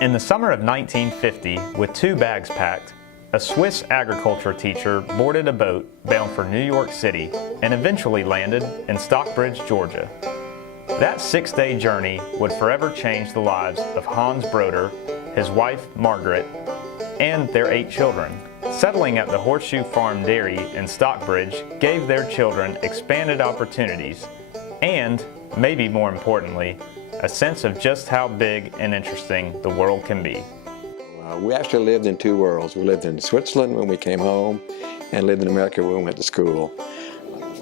In the summer of 1950, with 2 bags packed, a Swiss agriculture teacher boarded a boat bound for New York City and eventually landed in Stockbridge, Georgia. That 6-day journey would forever change the lives of Hans Broder, his wife Margaret, and their 8 children. Settling at the Horseshoe Farm Dairy in Stockbridge gave their children expanded opportunities and, maybe more importantly, a sense of just how big and interesting the world can be. We actually lived in 2 worlds. We lived in Switzerland when we came home and lived in America when we went to school.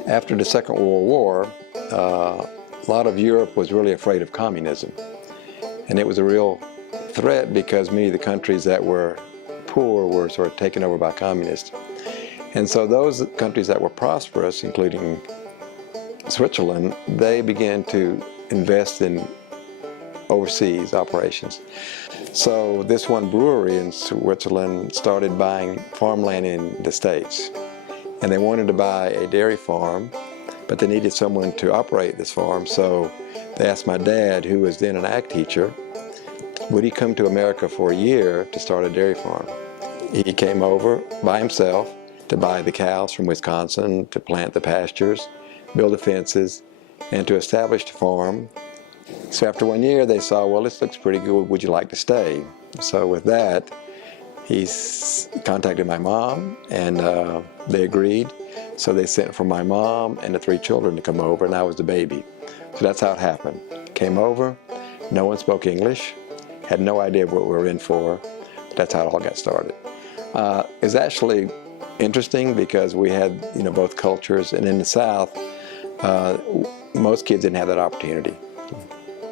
After the Second World War, a lot of Europe was really afraid of communism. And it was a real threat because many of the countries that were poor were sort of taken over by communists. And so those countries that were prosperous, including Switzerland, they began to invest in overseas operations. So this one brewery in Switzerland started buying farmland in the States. And they wanted to buy a dairy farm, but they needed someone to operate this farm. So they asked my dad, who was then an ag teacher, would he come to America for a year to start a dairy farm? He came over by himself to buy the cows from Wisconsin, to plant the pastures, build the fences, and to establish the farm. So after 1 year, they saw, well, this looks pretty good. Would you like to stay? So with that, he contacted my mom, and they agreed. So they sent for my mom and the 3 children to come over, and I was the baby. So that's how it happened. Came over, no one spoke English, had no idea what we were in for. That's how it all got started. It was actually interesting because we had, both cultures, and in the South, most kids didn't have that opportunity.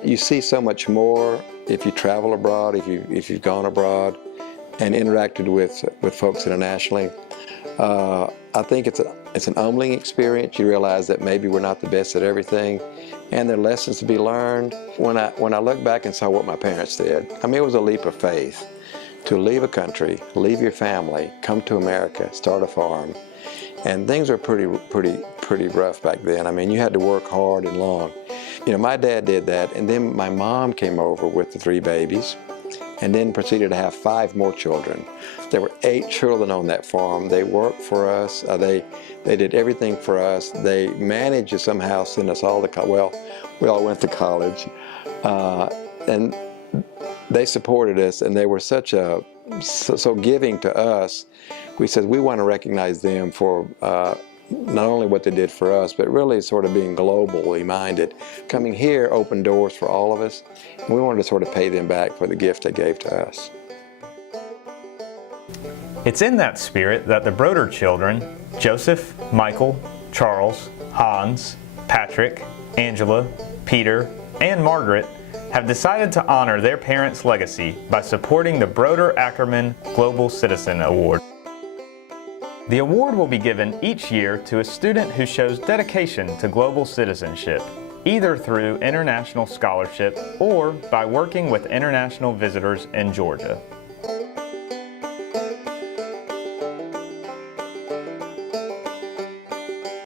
You see so much more if you travel abroad, if you've gone abroad and interacted with folks internationally. I think it's an humbling experience. You realize that maybe we're not the best at everything, and there are lessons to be learned. When I look back and saw what my parents did, I mean, it was a leap of faith to leave a country, leave your family, come to America, start a farm, and things were pretty rough back then. I mean, you had to work hard and long. My dad did that, and then my mom came over with the 3 babies, and then proceeded to have 5 more children. There were 8 children on that farm. They worked for us. They did everything for us. They managed to somehow send us all to college. Well, we all went to college, and they supported us, and they were so giving to us. We said we want to recognize them for not only what they did for us, but really sort of being globally minded. Coming here opened doors for all of us, and we wanted to sort of pay them back for the gift they gave to us. It's in that spirit that the Broder children, Joseph, Michael, Charles, Hans, Patrick, Angela, Peter, and Margaret, have decided to honor their parents' legacy by supporting the Broder-Ackermann Global Citizen Award. The award will be given each year to a student who shows dedication to global citizenship, either through international scholarship or by working with international visitors in Georgia.